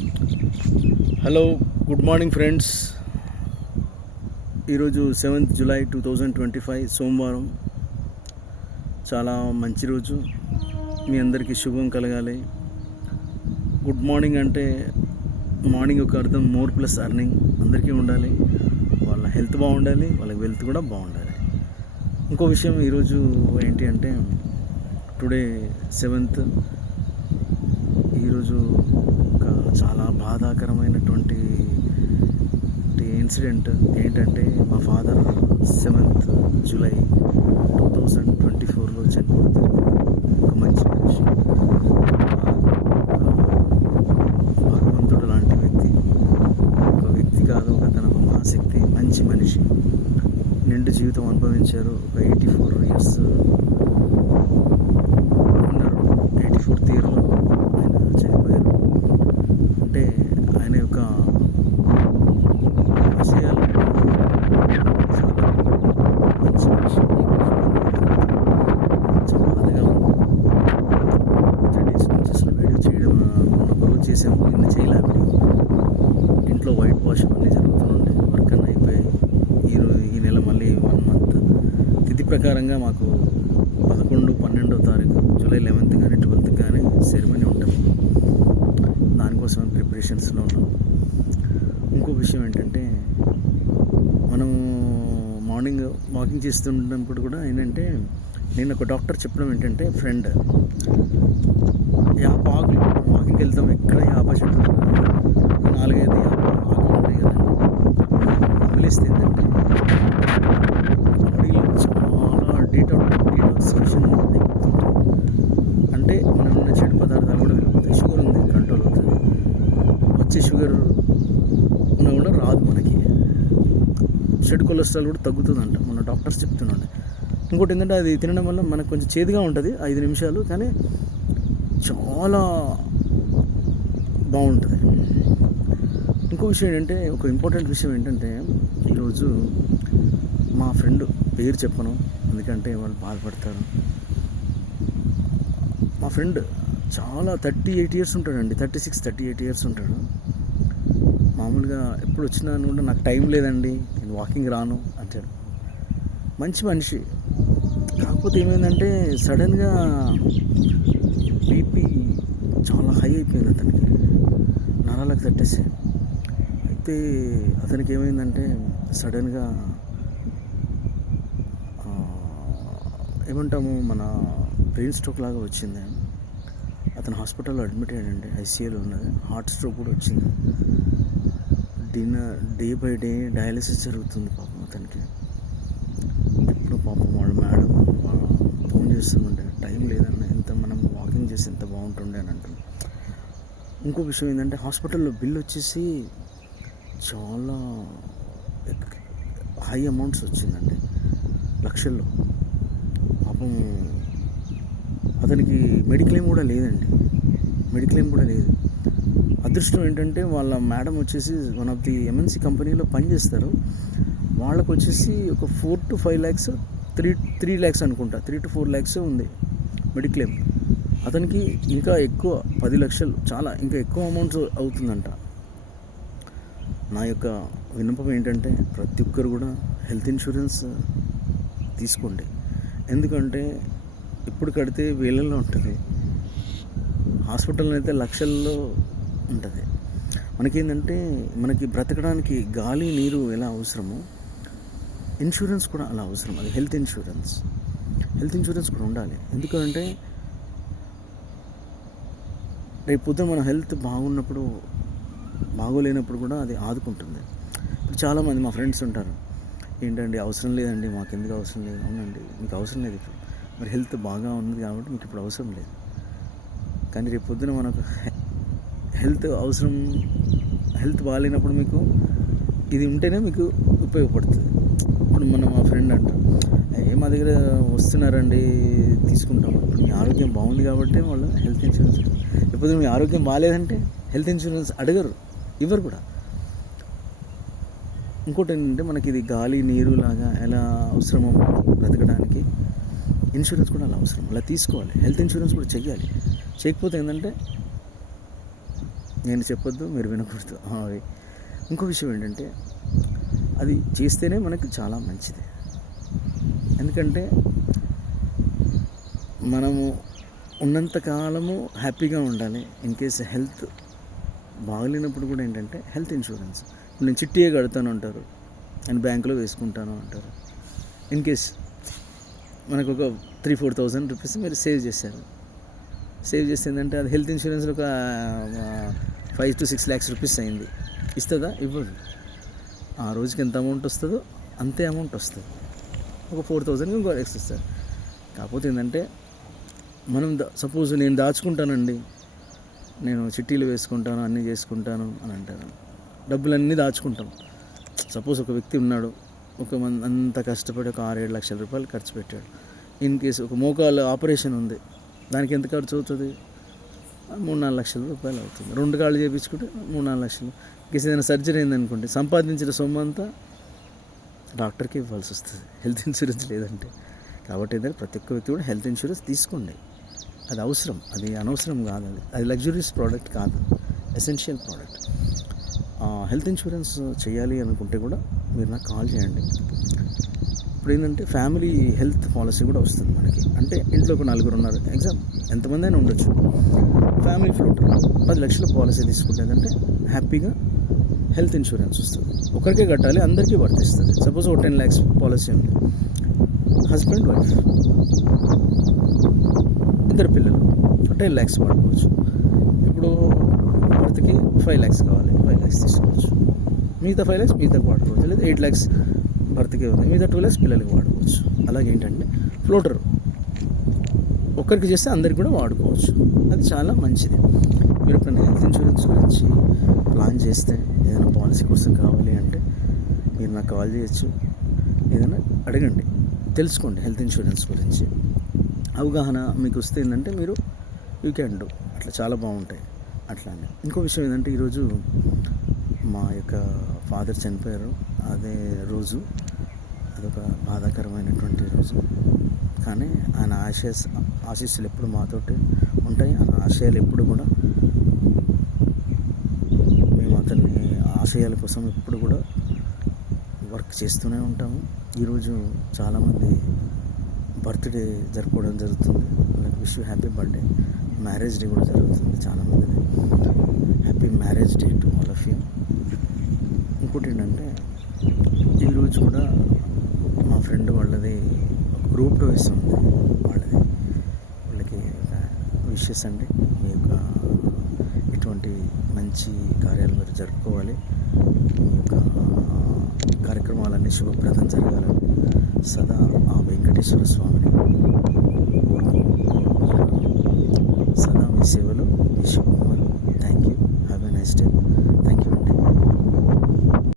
Hello, good morning friends. ఈరోజు 7th July 2025 సోమవారం. చాలా మంచి రోజు. మీ అందరికీ శుభం కలగాలి. గుడ్ మార్నింగ్ అంటే మార్నింగ్ ఒక అర్థం మోర్ ప్లస్ అర్నింగ్ అందరికీ ఉండాలి. వాళ్ళ హెల్త్ బాగుండాలి, వాళ్ళకి వెల్త్ కూడా బాగుండాలి. ఇంకో విషయం ఈరోజు ఏంటి అంటే టుడే 7th. ఈరోజు ఒక చాలా బాధాకరమైనటువంటి ఇన్సిడెంట్ ఏంటంటే మా ఫాదర్ 7th July 2024లో చనిపోతే ఒక మంచి మనిషి, భగవంతుడు లాంటి వ్యక్తి, ఒక వ్యక్తి కాదు, ఒక తన మహాశక్తి, మంచి మనిషి, నిండు జీవితం అనుభవించారు. ఒక 84 years ఉన్నారు. 84th yearలో ఆయన చనిపోయారు. అంటే ఆయన యొక్క ఆశయాలు చాలా మంచి మనిషి. చాలా బాధగా ఉంది. 3 days నుంచి అసలు వీడియో చేయడం ఒక రోజు చేసాము, నిన్న చేయలే వీడియో. ఇంట్లో వైట్ వాష్ అన్నీ జరుగుతుండే, వర్క్ అన్నీ అయిపోయి ఈ నెల మళ్ళీ 1 month తిథి ప్రకారంగా మాకు 11, 12వ తారీఖు July 11th కానీ 12th కానీ సెరమనీ ఉంటుంది. దానికోసం ప్రిపరేషన్స్లో ఉన్నాం. ఇంకో విషయం ఏంటంటే మనం మార్నింగ్ వాకింగ్ చేస్తున్నప్పుడు కూడా ఏంటంటే నేను ఒక డాక్టర్ చెప్పడం ఏంటంటే ఫ్రెండ్ యాప ఆకులు వాకింగ్కి వెళ్తాం, ఎక్కడ యాప చెట్లు 4-5 యాప ఆకులు ఉంటాయి కదండి. నమిలిస్తే ఏంటంటే బాడీలో చాలా డీటాక్సిఫికేషన్ అవుతుంది. అంటే మనం ఉన్న చెడు పదార్థాలు కూడా వెళ్ళిపోతాయి. షుగర్ ఉంది, కంట్రోల్ అవుతుంది. వచ్చే షుగర్ ఉన్నా కూడా రాదు మనకి. చెడు కొలెస్ట్రాల్ కూడా తగ్గుతుందంట, మన డాక్టర్స్ చెప్తున్నాడు. ఇంకోటి ఏంటంటే అది తినడం వల్ల మనకు కొంచెం చేదుగా ఉంటుంది 5 నిమిషాలు, కానీ చాలా బాగుంటుంది. ఇంకో విషయం ఏంటంటే ఒక ఇంపార్టెంట్ విషయం ఏంటంటే ఈరోజు మా ఫ్రెండ్ పేరు చెప్పను, ఎందుకంటే వాళ్ళు బాధపడతారు. మా ఫ్రెండ్ చాలా 38 years ఉంటాడండి, 36-38 years ఉంటాడు. మామూలుగా ఎప్పుడు వచ్చినా కూడా నాకు టైం లేదండి, నేను వాకింగ్ రాను అంటాడు. మంచి మనిషి. కాకపోతే ఏమైందంటే సడన్గా బీపీ చాలా హై అయిపోయింది అతనికి, నరాలకు తట్టేసి. అయితే అతనికి ఏమైందంటే సడన్గా ఏమంటాము మన బ్రెయిన్ స్ట్రోక్ లాగా వచ్చింది. అతను హాస్పిటల్లో అడ్మిట్ అయ్యాడండి, ఐసీయూలో ఉన్నది. హార్ట్ స్ట్రోక్ కూడా వచ్చింది. డే బై డే డయాలిసిస్ జరుగుతుంది పాపం అతనికి. ఇప్పుడు పాపం వాళ్ళ మేడం ఫోన్ చేస్తుంటే టైం లేదన్న, ఎంత మనం వాకింగ్ చేసి ఎంత బాగుంటుండే అని అంటుంది. ఇంకో విషయం ఏంటంటే హాస్పిటల్లో బిల్ వచ్చేసి చాలా హై అమౌంట్స్ వచ్చిందండి, లక్షల్లో. పాపం అతనికి మెడిక్లెయిమ్ కూడా లేదండి, మెడిక్లెయిమ్ కూడా లేదు. అదృష్టం ఏంటంటే వాళ్ళ మేడం వచ్చేసి వన్ ఆఫ్ ది MNC కంపెనీలో పనిచేస్తారు. వాళ్ళకు వచ్చేసి ఒక 4 to 5 lakhs, 3 lakhs అనుకుంటా, 3 to 4 lakhs ఉంది మెడిక్లెయిమ్. అతనికి ఇంకా ఎక్కువ 10 లక్షలు, చాలా ఇంకా ఎక్కువ అమౌంట్స్ అవుతుందంట. నా యొక్క విన్నపం ఏంటంటే ప్రతి ఒక్కరు కూడా హెల్త్ ఇన్సూరెన్స్ తీసుకోండి. ఎందుకంటే ఇప్పుడు కడితే వేలల్లో ఉంటుంది, హాస్పిటల్లో అయితే లక్షల్లో ఉంటుంది. మనకేంటంటే మనకి బ్రతకడానికి గాలి నీరు ఎలా అవసరమో ఇన్సూరెన్స్ కూడా అలా అవసరం. అది హెల్త్ ఇన్సూరెన్స్ కూడా ఉండాలి. ఎందుకంటే రేపు పొద్దున మన హెల్త్ బాగున్నప్పుడు బాగోలేనప్పుడు కూడా అది ఆదుకుంటుంది. ఇప్పుడు చాలామంది మా ఫ్రెండ్స్ ఉంటారు, ఏంటండి అవసరం లేదండి, మాకు ఎందుకు అవసరం లేదు. అవునండి, మీకు అవసరం లేదు ఇప్పుడు, మరి హెల్త్ బాగా ఉన్నది కాబట్టి మీకు ఇప్పుడు అవసరం లేదు. కానీ రేపు పొద్దున మనకు హెల్త్ అవసరం, హెల్త్ బాగాలేనప్పుడు మీకు ఇది ఉంటేనే మీకు ఉపయోగపడుతుంది. ఇప్పుడు మా ఫ్రెండ్ అంటారు, మా దగ్గర వస్తున్నారండి తీసుకుంటాం. ఇప్పుడు మీ ఆరోగ్యం బాగుంది కాబట్టి వాళ్ళు హెల్త్ ఇన్సూరెన్స్. లేకపోతే మీ ఆరోగ్యం బాగాలేదంటే హెల్త్ ఇన్సూరెన్స్ అడగరు, ఇవ్వరు కూడా. ఇంకోటి ఏంటంటే మనకి ఇది గాలి నీరు లాగా ఎలా అవసరమో బ్రతకడానికి ఇన్సూరెన్స్ కూడా అలా అవసరం, అలా తీసుకోవాలి. హెల్త్ ఇన్సూరెన్స్ కూడా చెయ్యాలి. చేయకపోతే ఏంటంటే నేను చెప్పొద్దు, మీరు వినకూడదు అవి. ఇంకో విషయం ఏంటంటే అది చేస్తేనే మనకు చాలా మంచిది. ఎందుకంటే మనము ఉన్నంతకాలము హ్యాపీగా ఉండాలి. ఇన్ కేస్ హెల్త్ బాగలేనప్పుడు కూడా ఏంటంటే హెల్త్ ఇన్సూరెన్స్, నేను చిట్టియే కడతాను అంటారు, నేను బ్యాంకులో వేసుకుంటాను అంటారు. ఇన్ కేస్ మనకు ఒక 3,000-4,000 రూపీస్ మీరు సేవ్ చేశారు. సేవ్ చేసిందంటే అది హెల్త్ ఇన్సూరెన్స్లో ఒక 5-6 lakhs రూపీస్ అయింది. ఇస్తుందా? ఇవ్వదు. ఆ రోజుకి ఎంత అమౌంట్ వస్తుందో అంతే అమౌంట్ వస్తుంది. ఒక 4,000 ఇంకో ఎక్స్ట్రా ఇస్తారు. కాకపోతే ఏంటంటే మనం సపోజ్ నేను దాచుకుంటానండి, నేను చిట్టీలు వేసుకుంటాను, అన్నీ చేసుకుంటాను అని అంటాను, డబ్బులన్నీ దాచుకుంటాం. సపోజ్ ఒక వ్యక్తి ఉన్నాడు, అంత కష్టపడి ఒక 6-7 లక్షల రూపాయలు ఖర్చు పెట్టాడు. ఇన్ కేసు ఒక మోకాలు ఆపరేషన్ ఉంది, దానికి ఎంత ఖర్చు అవుతుంది? 3-4 లక్షల రూపాయలు అవుతుంది. 2 కాళ్ళు చేయించుకుంటే 3-4 లక్షలు. కేసు ఏదైనా సర్జరీ అయిందనుకోండి, సంపాదించిన సొమ్ము అంతా డాక్టర్కి ఇవ్వాల్సి వస్తుంది, హెల్త్ ఇన్సూరెన్స్ లేదంటే. కాబట్టి ఏంటంటే ప్రతి ఒక్క వ్యక్తి కూడా హెల్త్ ఇన్సూరెన్స్ తీసుకోండి. అది అవసరం, అది అనవసరం కాదు. అది లగ్జరీస్ ప్రోడక్ట్ కాదు, ఎసెన్షియల్ ప్రోడక్ట్. హెల్త్ ఇన్సూరెన్స్ చేయాలి అనుకుంటే కూడా మీరు నాకు కాల్ చేయండి. ఇప్పుడు ఏంటంటే ఫ్యామిలీ హెల్త్ పాలసీ కూడా వస్తుంది మనకి. అంటే ఇంట్లో ఒక 4 ఉన్నారు, ఎంతమంది అయినా ఉండొచ్చు. ఫ్యామిలీ ఫ్లోటర్ 10 లక్షల పాలసీ తీసుకుంటే ఏంటంటే హ్యాపీగా హెల్త్ ఇన్సూరెన్స్ వస్తుంది. ఒకరికే కట్టాలి, అందరికీ వర్తిస్తుంది. సపోజ్ ఒక 10 lakhs పాలసీ ఉంది, హస్బెండ్ వైఫ్, 2 పిల్లలు, 10 lakhs వాడుకోవచ్చు. ఇప్పుడు భర్తకి 5 lakhs కావాలి, 5 lakhs తీసుకోవచ్చు. మిగతా 5 lakhs మిగతాకి వాడుకోవచ్చు. లేదా 8 lakhs భర్తకి ఉంది, మిగతా 2 lakhs పిల్లలకి వాడుకోవచ్చు. అలాగే ఏంటంటే ఫ్లోటర్ ఒక్కరికి చేస్తే అందరికి కూడా వాడుకోవచ్చు. అది చాలా మంచిది. మీరు ఎప్పుడైనా హెల్త్ ఇన్సూరెన్స్ గురించి ప్లాన్ చేస్తే, ఏదైనా పాలసీ కోసం కావాలి అంటే మీరు నాకు కాల్ చేయొచ్చు, ఏదైనా అడగండి, తెలుసుకోండి హెల్త్ ఇన్సూరెన్స్ గురించి. అవగాహన మీకు వస్తే ఏంటంటే మీరు యూ క్యాన్ డూ. అట్లా చాలా బాగుంటాయి. అట్లానే ఇంకో విషయం ఏంటంటే ఈరోజు మా యొక్క ఫాదర్ చనిపోయారు. అదే రోజు, అదొక బాధాకరమైనటువంటి రోజు. కానీ ఆయన ఆశీస్సులు ఎప్పుడు మాతోటి ఉంటాయి. ఆయన ఆశయాలు ఎప్పుడు కూడా, మేము అతన్ని ఆశయాల కోసం ఎప్పుడు కూడా వర్క్ చేస్తూనే ఉంటాము. ఈరోజు చాలామంది బర్త్డే జరుపుకోవడం జరుగుతుంది. వాళ్ళకి wish you happy birthday. Marriage day కూడా జరుగుతుంది చాలామందిది. Happy marriage day to all of you. ఇంకోటి ఏంటంటే ఈరోజు కూడా మా ఫ్రెండ్ వాళ్ళది గ్రూప్ ప్రవేశ ఉంది, వాళ్ళకి విషెస్ అండి. మీ యొక్క ఇటువంటి మంచి కార్యాలు మీరు జరుపుకోవాలి. మీ యొక్క కార్యక్రమాలన్నీ శుభప్రదం జరగాలని సదా ఆ వెంకటేశ్వర స్వామిని సదా మీ సేవలో మీ Shivakumar. Thank you. Have a nice day.